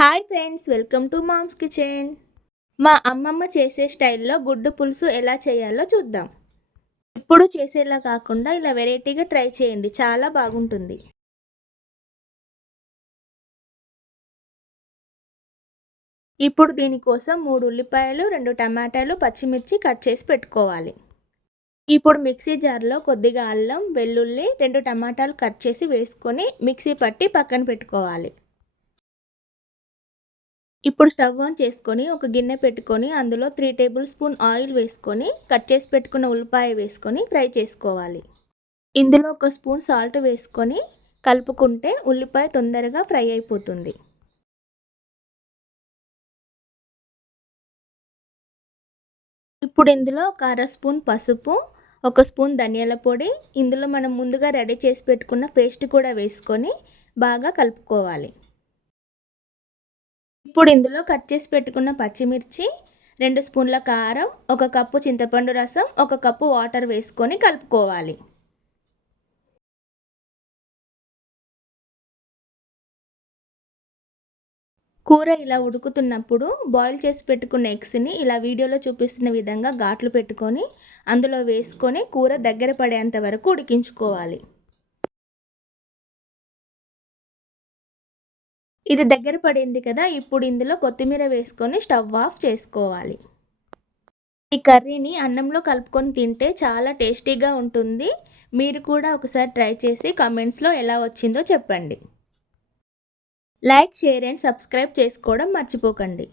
Hi friends, welcome to mom's kitchen. మా అమ్మమ్మ చేసే స్టైల్లో గుడ్డు పులుసు ఎలా చేయాలో చూద్దాం. ఎప్పుడు చేసేలా కాకుండా ఇలా వెరైటీగా ట్రై చేయండి, చాలా బాగుంటుంది. ఇప్పుడు దీనికోసం 3 ఉల్లిపాయలు, 2 టమాటాలు, పచ్చిమిర్చి కట్ చేసి పెట్టుకోవాలి. ఇప్పుడు మిక్సీ జార్లో కొద్దిగా అల్లం, వెల్లుల్లి, 2 టమాటాలు కట్ చేసి వేసుకొని మిక్సీ పట్టి పక్కన పెట్టుకోవాలి. ఇప్పుడు స్టవ్ ఆన్ చేసుకొని ఒక గిన్నె పెట్టుకొని అందులో 3 టేబుల్ స్పూన్ ఆయిల్ వేసుకొని కట్ చేసి పెట్టుకున్న ఉల్లిపాయ వేసుకొని ఫ్రై చేసుకోవాలి. ఇందులో ఒక స్పూన్ సాల్ట్ వేసుకొని కలుపుకుంటే ఉల్లిపాయ తొందరగా ఫ్రై అయిపోతుంది. ఇప్పుడు ఇందులో ఒక అర స్పూన్ పసుపు, ఒక స్పూన్ ధనియాల పొడి, ఇందులో మనం ముందుగా రెడీ చేసి పెట్టుకున్న పేస్ట్ కూడా వేసుకొని బాగా కలుపుకోవాలి. ఇప్పుడు ఇందులో కట్ చేసి పెట్టుకున్న పచ్చిమిర్చి, 2 స్పూన్ల కారం, 1 కప్పు చింతపండు రసం, 1 కప్పు వాటర్ వేసుకొని కలుపుకోవాలి. కూర ఇలా ఉడుకుతున్నప్పుడు బాయిల్ చేసి పెట్టుకున్న ఎగ్స్ని ఇలా వీడియోలో చూపిస్తున్న విధంగా ఘాట్లు పెట్టుకొని అందులో వేసుకొని కూర దగ్గర పడేంత వరకు ఉడికించుకోవాలి. ఇది దగ్గర పడింది కదా, ఇప్పుడు ఇందులో కొత్తిమీర వేసుకొని స్టవ్ ఆఫ్ చేసుకోవాలి. ఈ కర్రీని అన్నంలో కలుపుకొని తింటే చాలా టేస్టీగా ఉంటుంది. మీరు కూడా ఒకసారి ట్రై చేసి కామెంట్స్లో ఎలా వచ్చిందో చెప్పండి. లైక్, షేర్ అండ్ సబ్స్క్రైబ్ చేసుకోవడం మర్చిపోకండి.